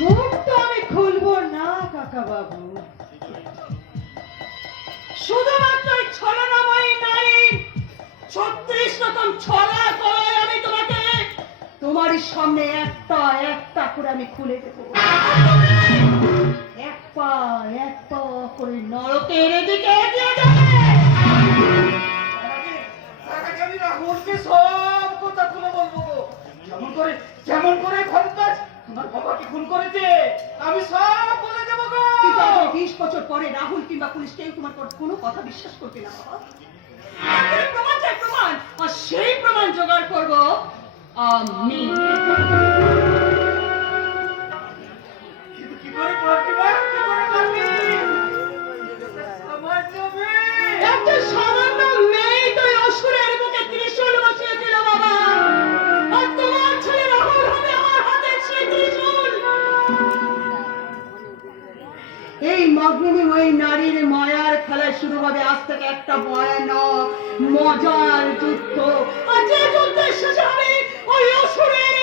মুখ তো আমি খুলবো না কাকা বাবু, শুধুমাত্র এই ছলনাময়ী নারীর 36 রকম ছলা করে আমি তোমাকে তোমার সামনে একটা একটা করে আমি খুলে দেবো। এক পা করে নরকের দিকে এগিয়ে যাবে। আমি রাহুলকে সব কথা খুলে বলবো গো। যেমন করে খরতাজ তোমার বাবাকে খুন করেছে আমি সব বলে দেবো গো। কিন্তু আজ 20 বছর পরে রাহুল কিংবা পুলিশ কেউ তোমার কোনো কথা বিশ্বাস করবে না বাবা। আমাদের প্রমাণ চাই, প্রমাণ, আর সেই প্রমাণ জোগাড় করবো আমি। কি করে করবি মা? কি করে করবি? আমার জমি একটা সামান্য মেয়ে তো অসুরের বুকে ত্রিশূল বসিয়েছিল বাবা, আর তোমার ছেলে রাহুল হবে আমার হাতে সেই ত্রিশূল। এই মগ্নী ওই নারীর মায়ার খেলায় শুরু হবে আজ থেকে একটা ভয়ানক মজার যুদ্ধ, আর যে যুদ্ধের শেষে হবে ওই অসুরের